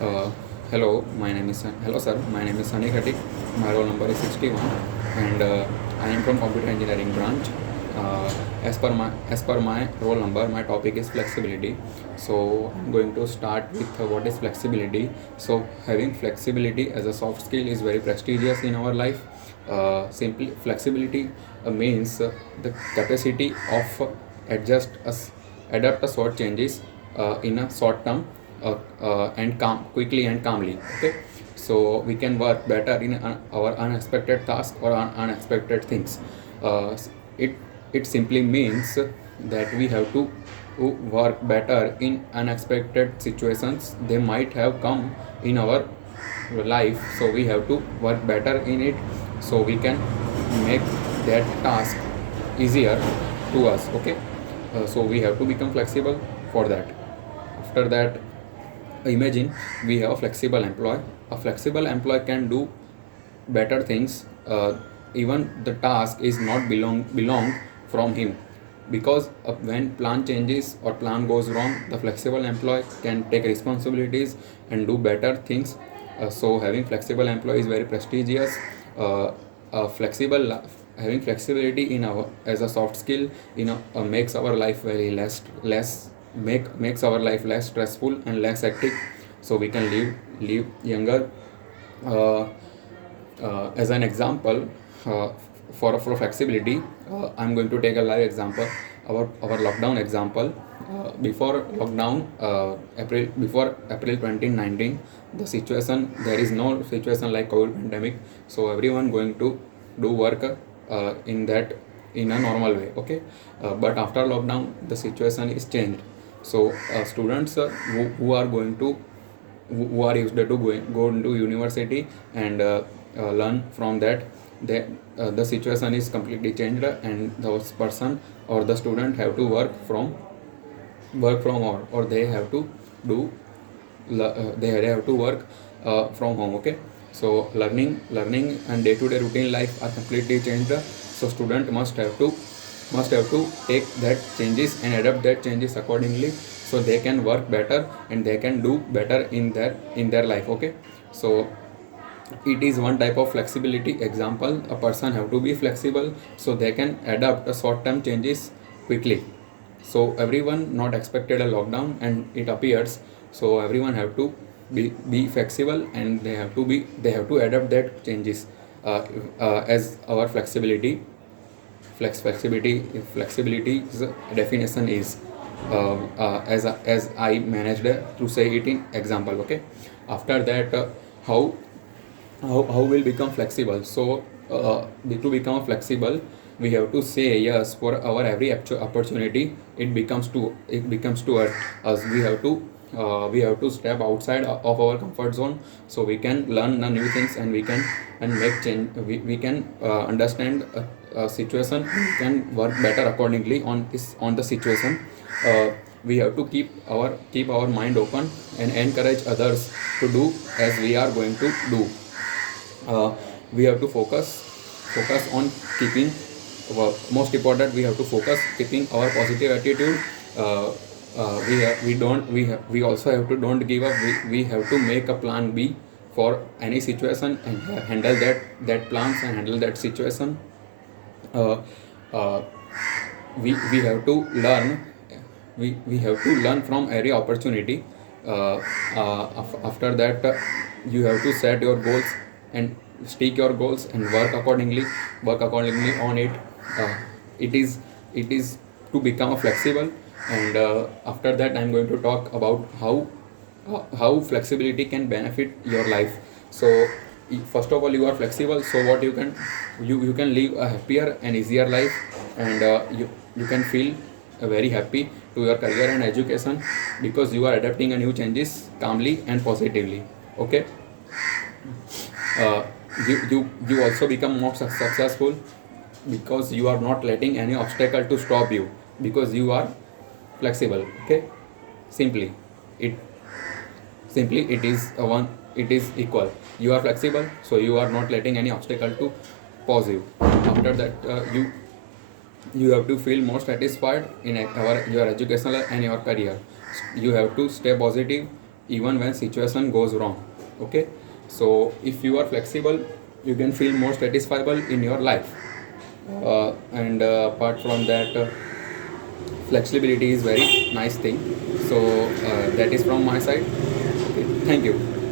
Uh, hello sir. My name is Sunny Khatik. My roll number is 61, and I am from computer engineering branch. As per my roll number, my topic is flexibility. So I'm going to start with what is flexibility. So having flexibility as a soft skill is very prestigious in our life. Simply flexibility means the capacity of adjust us adapt to short changes in a short term and quickly and calmly. Okay, so we can work better in our unexpected task or unexpected things. uh, it it simply means that we have to work better in unexpected situations they might have come in our life, so we have to work better in it so we can make that task easier to us. Okay, so we have to become flexible for that. After that, imagine we have a flexible employee. A flexible employee can do better things, even the task is not belong from him, because when plan changes or plan goes wrong, the flexible employee can take responsibilities and do better things. So having flexible employee is very prestigious. Flexible having flexibility in our as a soft skill, makes our life very less makes our life less stressful and less hectic, so we can live younger. uh, as an example, uh, for flexibility, I'm going to take a live example about our lockdown example. Before lockdown, before April 2019, the situation there is no situation like COVID pandemic, so everyone going to do work in that in a normal way. Okay, but after lockdown, the situation is changed. So students who are going to who are used to go into university and learn from that, the situation is completely changed, and those person or the student have to work from or they have to do they have to work from home. Okay, so learning and day-to-day routine life are completely changed, so student must have to take that changes and adapt that changes accordingly, so they can work better and they can do better in their life. Okay, so it is one type of flexibility example. A person have to be flexible so they can adapt a short term changes quickly. So everyone not expected a lockdown and it appears, so everyone have to be flexible, and they have to adapt that changes, as our flexibility's definition is, as I managed to say it in example. Okay, after that, how how will become flexible. So to become flexible, we have to say yes for our every opportunity. It becomes to us. We have to step outside of our comfort zone, so we can learn the new things, and we can and make change. We can understand a situation, and we can work better accordingly on the situation. uh, we have to keep our mind open and encourage others to do as we are going to do. uh, we have to focus on keeping most important, we have to focus keeping our positive attitude. uh, we also have to don't give up. We have to make a plan B for any situation and handle that plans and handle that situation. uh, uh, we have to learn. We have to learn from every opportunity. After that, you have to set your goals and stick your goals and work accordingly on it. uh, it is to become flexible. And after that, I'm going to talk about how flexibility can benefit your life. So first of all, you are flexible, so what you can live a happier and easier life, and you can feel very happy to your career and education, because you are adapting a new changes calmly and positively. Okay, uh, you also become more successful, because you are not letting any obstacle to stop you, because you are flexible. Okay, simply it it is equal. You are flexible, so you are not letting any obstacle to pause you. After that, you have to feel more satisfied in your educational and your career. You have to stay positive even when situation goes wrong. Okay, so if you are flexible, you can feel more satisfiable in your life. And apart from that, flexibility is very nice thing. So that is from my side. Okay, thank you.